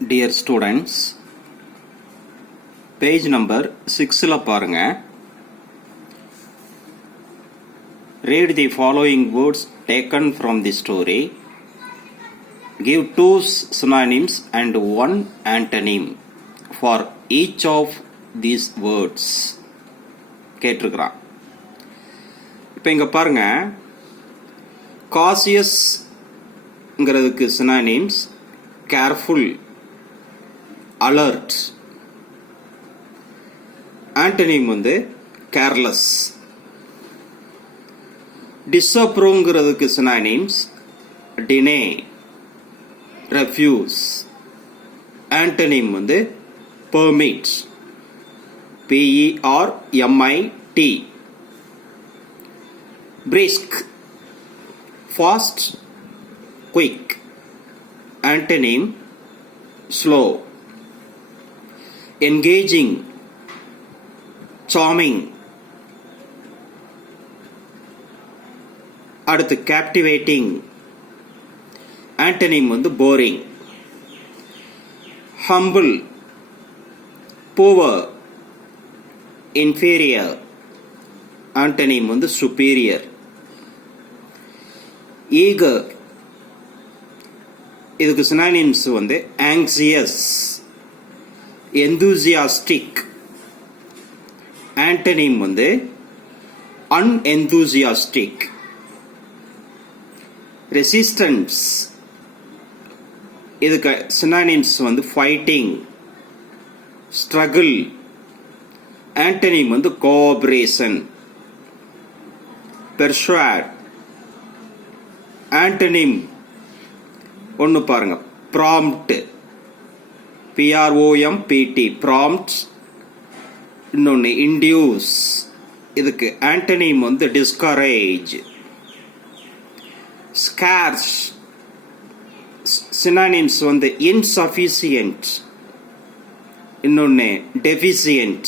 Dear students, page number 6 பாருங்க. Read the following words taken from the story. Give 2 synonyms and 1 antonym for each of these words. கேட்டிருக்கிறான். இப்போ இங்க பாருங்க, cautiousங்கிறதுக்கு synonyms careful, alert. antonym வந்து careless. disapproveங்கிறதுக்கு synonyms deny, refuse. antonym வந்து permit, PERMIT. brisk, fast, quick. antonym slow. engaging, charming. அடுத்து captivating. antonym வந்து boring. humble, poor, inferior. antonym வந்து superior. eager, இதுக்கு synonyms வந்து anxious, enthusiastic. antonym வந்து unenthusiastic. resistance, இதுக்கு synonyms வந்து fighting, struggle. antonym வந்து cooperation. persuade. antonym ஒன்று பாருங்க, prompt, PROMPT, prompt. இன்னொன்று induce, இதுக்கு antonym வந்து discourage. scarce, synonyms வந்து insufficient. இன்னொன்று deficient,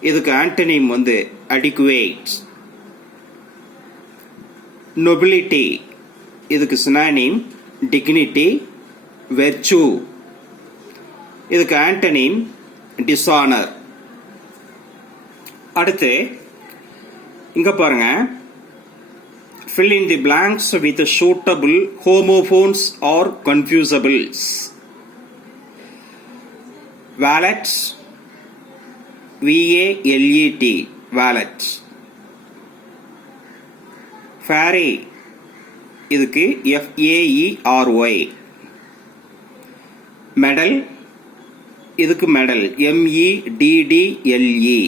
இதுக்கு antonym வந்து adequate. nobility, இதுக்கு synonym dignity, virtue. இதுக்கு antonym dishonor. அடுத்து இங்க பாருங்க, fill in the blanks with suitable homophones or confusables. wallet, VALET, wallet. fairy, இதுக்கு FAERY. medal, இதுக்கு medal, MEDDLE.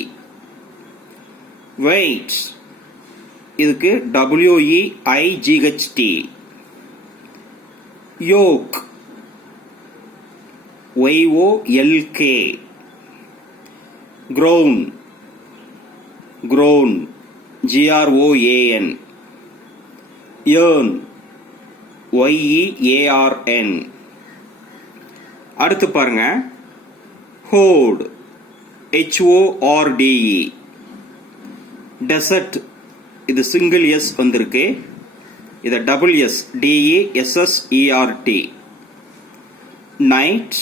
weight, இதுக்கு WEIGHT. yoke, YOLK. groan, GROAN. yearn, YEARN. அடுத்து பாருங்க, hoard, HORDE. desert, இது சிங்கிள் S வந்திருக்கு, இது டபுள் S, DESSERT. night,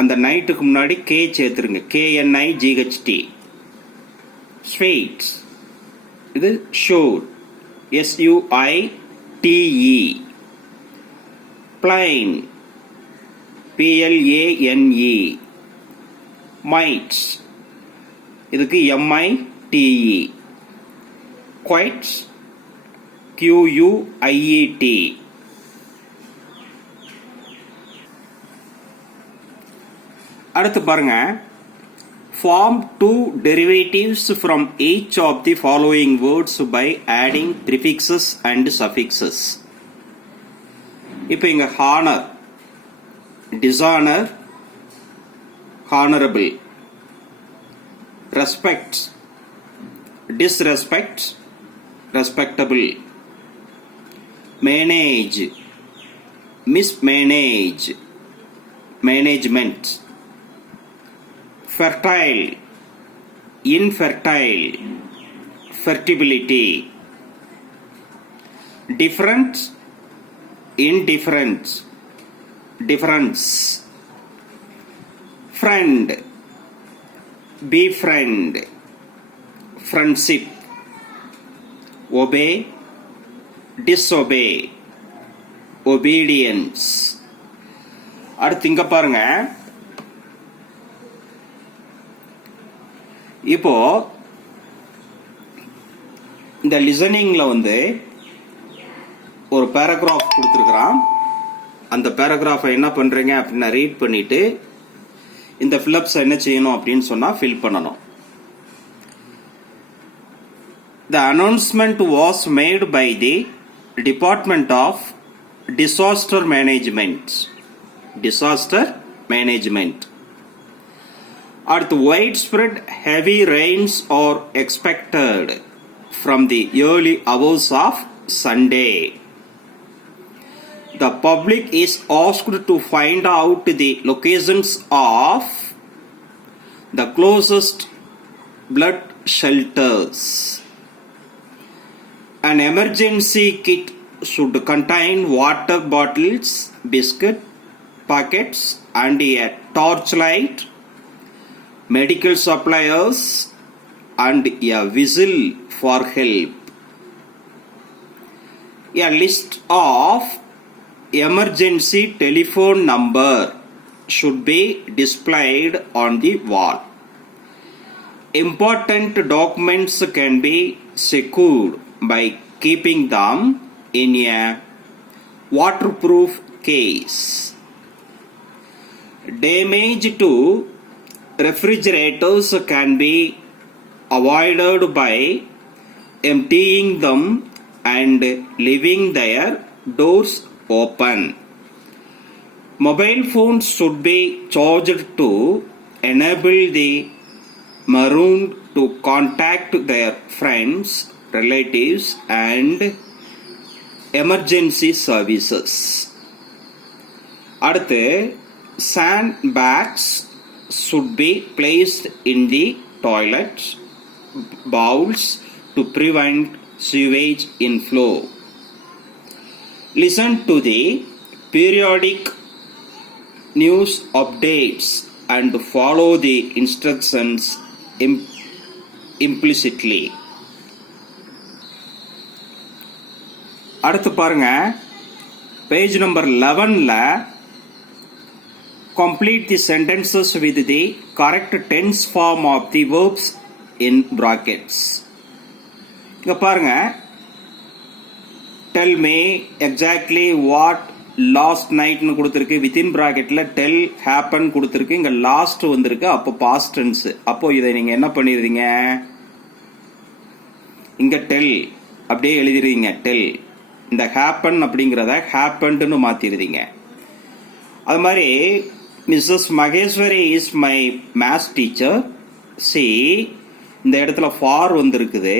அந்த நைட்டுக்கு முன்னாடி K சேர்த்துருங்க, KNIGHT. sweet, இது sure, SUITE. plain, PLANE. might, இதுக்கு MITE. quite, QUIET. அடுத்து பாருங்க, form 2 derivatives from each of the following words by adding prefixes and suffixes. இப்போ இங்க honor, dishonor, honorable. respect, disrespect, respectable. manage, mismanage, management. fertile, infertile, fertility. different, indifferent, difference. Friend, befriend, friendship. Obey, disobey, obedience. அடுத்து இங்க பாருங்க, இப்போ இந்த லிசனிங்ல வந்து ஒரு பேராகிராஃப் கொடுத்துருக்கிறான். அந்த பேராகிராஃபை என்ன பண்றீங்க அப்படின்னா ரீட் பண்ணிட்டு இந்த ஃபில்லப்ஸ் என்ன செய்யணும் அப்படின்னு சொன்னா ஃபில் பண்ணணும். The announcement was made by the Department of Disaster Management. Disaster Management. அடுத்து widespread heavy rains are expected from the early hours of Sunday. The public is asked to find out the locations of the closest blood shelters. An emergency kit should contain water bottles, biscuit packets, and a torchlight, medical supplies, and a whistle for help. A list of emergency telephone number should be displayed on the wall. Important documents can be secured by keeping them in a waterproof case. Damage to refrigerators can be avoided by emptying them and leaving their doors open. Mobile phones should be charged to enable the marooned to contact their friends, relatives, and emergency services. அடுத்து sandbags should be placed in the toilets bowls to prevent sewage inflow. Listen to the periodic news updates and follow the instructions implicitly. அடுத்து பாருங்க, page number 11ல complete the sentences with the correct tense form of the verbs in brackets. இங்க பாருங்க, tell me exactly what last night னு கொடுத்திருக்கு, within bracketல tell happen கொடுத்திருக்கு, இங்க last வந்திருக்கு, அப்போ past tense. அப்போ இதை நீங்க என்ன பண்ணிடுறீங்க, இங்க tell அப்படியே எழுதிடுறீங்க tell, இந்த happen அப்படிங்கிறத happenedனு மாத்திடுறீங்க. அது மாதிரி Mrs. Maheshwari is my math teacher. See, இந்த இடத்துல for வந்திருக்குது.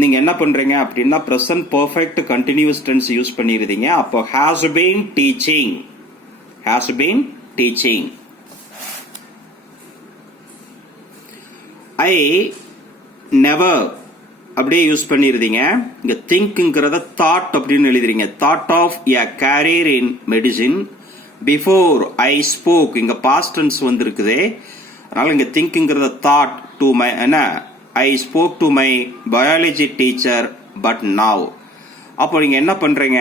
நீங்க என்ன பண்றீங்க அப்படின்னா present perfect continuous tense use பண்ணிடுறீங்க. அப்போ has been teaching, has been teaching. I never அப்படியே யூஸ் பண்ணிடுறீங்க. இங்க thinkங்கிறத thought அப்படின்னு எழுதுறீங்க. thought of a career in medicine before I spoke, இங்க past tense வந்திருக்குது. அதனால இங்க thinkங்கிறத thought to my என்ன I spoke to my biology teacher but now. அப்போ நீங்க என்ன பண்றீங்க,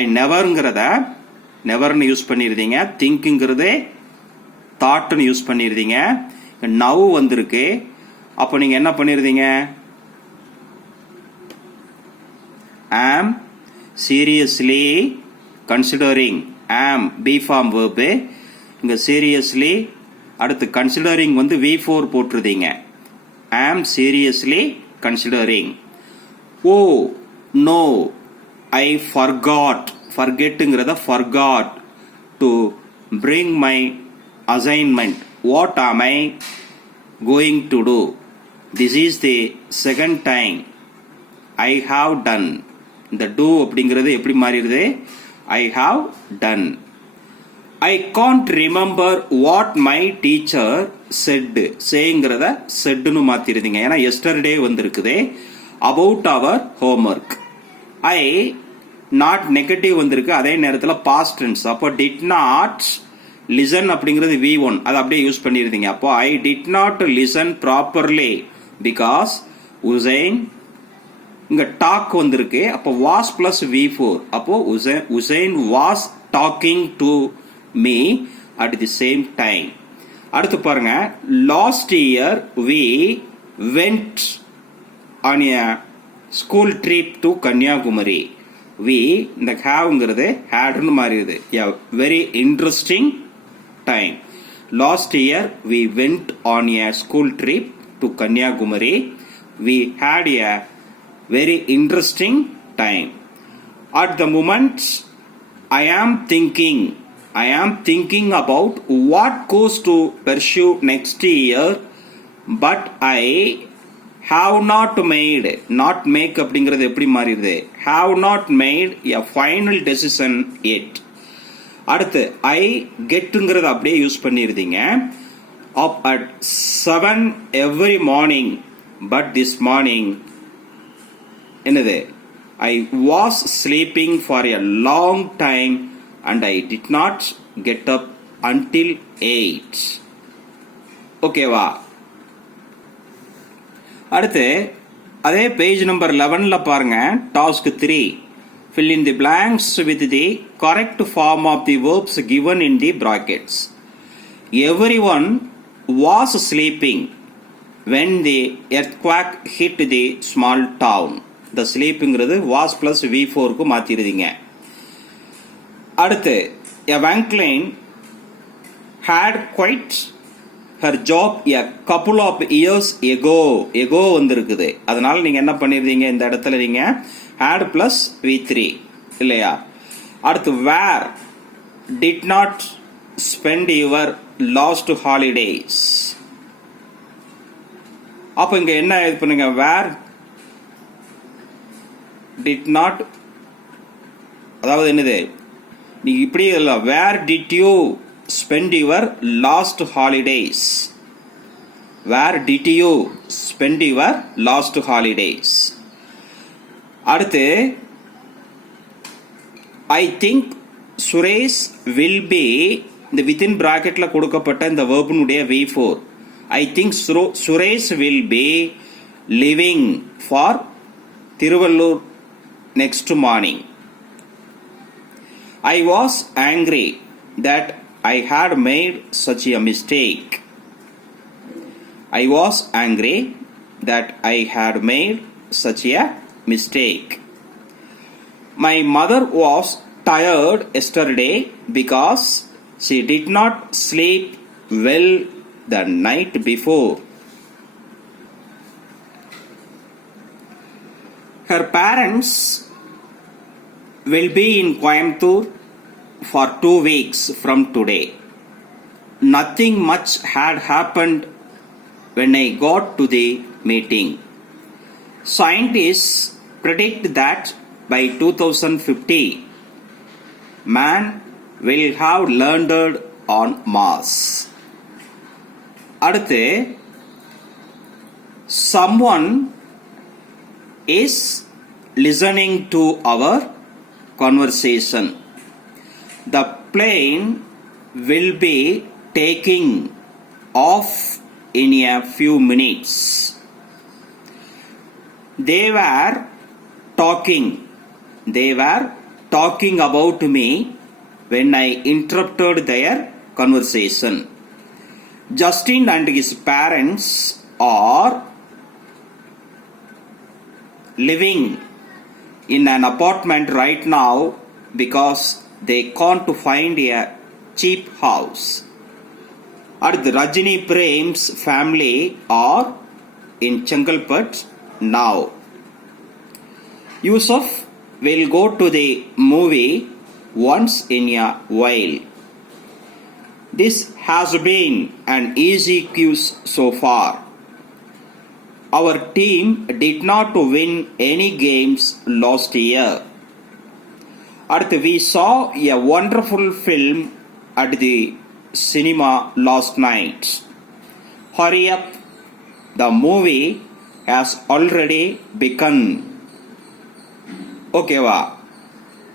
I neverங்கிறத neverன்னு யூஸ் பண்ணிடுறீங்க. thinkங்கிறதே thoughtன்னு யூஸ் பண்ணிடுறீங்க. now வந்திருக்கு. அப்போ நீங்க என்ன பண்ணிடுறீங்க, am seriously considering, am be form verb, இங்க seriously அடுத்து considering வந்து V4 போட்டுருதீங்க. am seriously considering. oh no I forgot, forgetங்கிறத forgot to bring my assignment. what am I going to do, this is the second time I have done. இந்த do அப்படிங்கிறது எப்படி மாறிடுது, I have done. I can't remember what my teacher said, sayங்கிறத saidனு மாத்திடுதீங்க. ஏன்னா yesterday வந்திருக்குது about our homework. I not negative வந்திருக்கு, அதே நேரத்தில் பாஸ்ட் டென்ஸ். அப்போ டிட் நாட் லிசன் அப்படிங்கிறது V1, அதை அப்படியே யூஸ் பண்ணியிருந்தீங்க. அப்போ I did not listen properly because Hussain, இங்க டாக் வந்திருக்கு. அப்போ வாஸ் பிளஸ் V4, அப்போ Hussain was talking to me at the same time. அடுத்து பாருங்க, last year we went on a school trip to Kanyakumari. We இந்த ஹேவ்ங்கிறது ஹேட்னு மாறிடுது. A very interesting time. Last year we went on a school trip to Kanyakumari. We had a very interesting time. At the moment I am thinking about what course to pursue next year, but I have not made, not make அப்படிங்கிறது எப்படி மாறிடுது, have not made a final decision yet. அடுத்து I getங்கிறது அப்படியே யூஸ் பண்ணிருந்தீங்க. Up at 7 every morning, but this morning என்னது, I was sleeping for a long time and I did not get up until 8. ஓகேவா? அடுத்து அதே பேஜ் நம்பர் 11ல பாருங்க, டாஸ்க் 3. fill in the blanks with the correct form of the verbs given in the brackets. Everyone was sleeping when the earthquake hit the small town. the sleepங்கிறது was plus V4 க்கு மாத்திடுதீங்க. அடுத்து a Vankline had quit her job a couple of years ago வந்திருக்குது. அதனால நீங்க என்ன பண்ணிருந்தீங்க, இந்த இடத்துல நீங்க had plus V3 இல்லையா? அடுத்து where did not spend your last holidays. அப்ப இங்க என்ன இது பண்ணுங்க, where did not, அதாவது என்னது, நீ இப்படி இல்ல, where did you spend your last holidays. where did you spend your last holidays. அடுத்து I think Suresh will be, இந்த within bracketல கொடுக்கப்பட்ட இந்த verb-னுடைய V4. I think Suresh will be leaving for Tiruvallur next morning. I was angry that I had made such a mistake. I was angry that I had made such a mistake. My mother was tired yesterday because she did not sleep well the night before. Her parents will be in Coimbatore for 2 weeks from today. Nothing much had happened when I got to the meeting. Scientists predict that by 2050, man will have landed on Mars. அடுத்து someone is listening to our conversation. The plane will be taking off in a few minutes. They were talking about me when I interrupted their conversation. Justin and his parents are living in an apartment right now because they can't find a cheap house. அடுத்து Rajini Prem's family are in Chengalpet now. Yusuf will go to the movie once in a while. This has been an easy quiz so far. Our team did not win any games last year. அடுத்து we saw a wonderful film at the cinema last night. Hurry up, the movie has already begun. ஓகேவா?